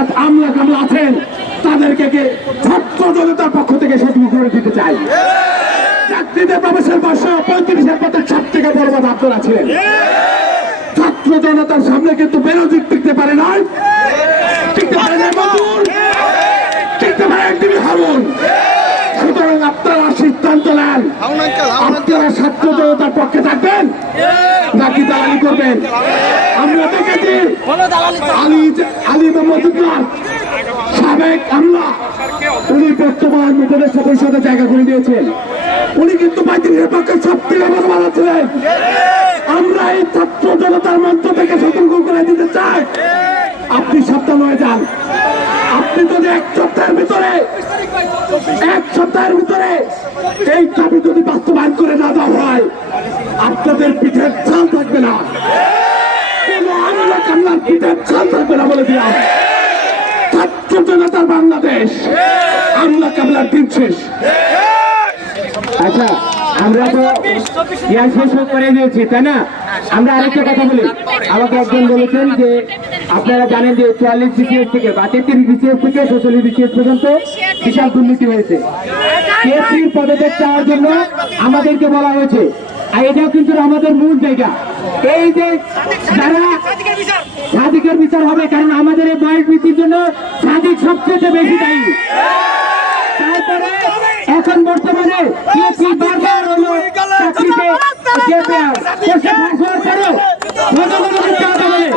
যারা আমলা কামলা আছেন, তাদেরকে কে ছাত্র জনতার পক্ষ থেকে সেটি করে দিতে চাই? চাকরিতে প্রবেশের বর্ষ পঁয়ত্রিশের পথে সব থেকে বড় বাধা আপনারা ছিলেন। ছাত্র জনতার সামনে কিন্তু বেরোজিক টিকতে পারে নয় টিকতে পারে না মজুর টিকতে পারে একদিনই হারুন। সুতরাং আপনারা সিদ্ধান্ত নেন। আপনারা ছাত্র জনতার পক্ষে থাকবেন, নাকি দালালি করবেন? আমরা দেখেছি আলী আলী মজুমদার সাবেক আমলা। উনি বর্তমান উপদেষ্টা পরিষদে জায়গা করে দিয়েছেন উনি কিন্তু পঁয়ত্রিশের পক্ষে সব থেকে বাধা ছিলেন। আমরা এই ছাত্র জনতার মঞ্চ থেকে সতর্ক করে দিতে চাই। আপনি সাবধান হয়ে যান। আপনি যদি এক সপ্তাহের ভিতরে এক সপ্তাহের ভিতরে এই দাবি যদি বাস্তবায়ন করে না দেওয়া হয় আপনাদের পিঠের চাল থাকবে না। থাকবে না বলে দিলাম ছাত্র বাংলাদেশ। আমলা কামলার দিন শেষ। আচ্ছা আমরা তো শেষ করে তাই না? আমরা আরেকটা কথা বলি। আমাকে একজন বলেছেন যে, আপনারা জানেন যে চুয়াল্লিশ বিসিএস থেকে বা তেত্রিশ বিসিএস থেকে বিসিএস পর্যন্ত বিশাল দুর্নীতি হয়েছে। কেসির পদত্যাগ চাওয়ার জন্য আমাদেরকে বলা হয়েছে আর এটাও কিন্তু আমাদের মূল জায়গা। এই যে যারা সাদিকের বিচার হবে, কারণ আমাদের এই বয়স বৃদ্ধির জন্য সাদিক সবচেয়ে বেশি দায়ী। এখন বর্তমানে বারবার জনগণকে চাওয়া হবে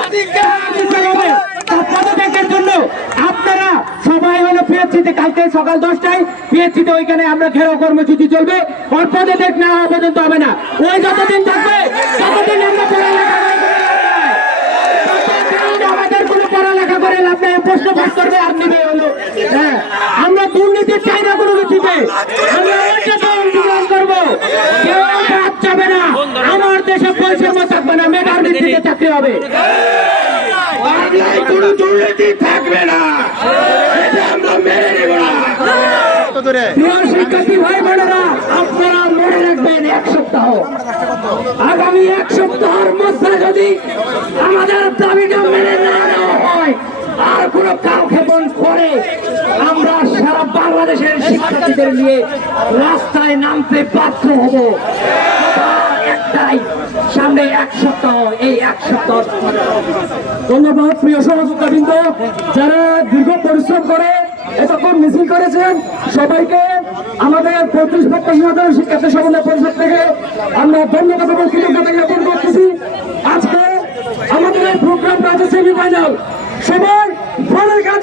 বিচার হবে তার পদত্যাগের জন্য আপনারা সবাই হলো পিএসসিতে কালকে সকাল দশটায়, পিএসসিতে ওইখানে আমরা ঘেরাও কর্মসূচি চলবে। ওর পদত্যাগ না হওয়া পর্যন্ত হবে না। ওই যতদিন থাকবে, ততদিন আমরা পড়ালেখা আমাদের কোনো পড়ালেখা করে লাভ নেই, প্রশ্ন ফাঁস করবে, আর নিবে হলো হ্যাঁ আমরা দুর্নীতি চাই না কোনো কিছুতে আমরা এটাকে করব। কেউ বাদ যাবে না। আমার দেশে বৈষম্য থাকবে না, মেধার ভিত্তিতে চাকরি হবে। বাংলায় কোনো দুর্নীতি থাকবে না এটা আমরা মেনে নেব না প্রিয় শিক্ষার্থী ভাই বোনেরা, আপনারা মনে রাখবেন এক সপ্তাহ। আগামী এক সপ্তাহের মধ্যে যদি আমাদের দাবিটা মেনে না নেওয়া হয়, আর কোন কালক্ষেপণ করে, আমরা সারা বাংলাদেশের শিক্ষার্থীদের নিয়ে রাস্তায় নামতে বাধ্য হব। একটাই, সামনে এক সপ্তাহ, এই এক সপ্তাহ। ধন্যবাদ, প্রিয় সহযোগিতাবৃন্দ যারা দীর্ঘ পরিশ্রম করে এতক্ষণ মিছিল করেছেন, সবাইকে আমাদের পঁয়ত্রিশ লক্ষ নিহতন শিক্ষার্থী সমন্বয় পরিষদ থেকে আমরা ধন্যবাদ এবং কৃতজ্ঞতা জ্ঞাপন করতেছি। আজকে আমাদের এই প্রোগ্রামটা আছে সেমিফাইনাল সবাই ফলের কাজ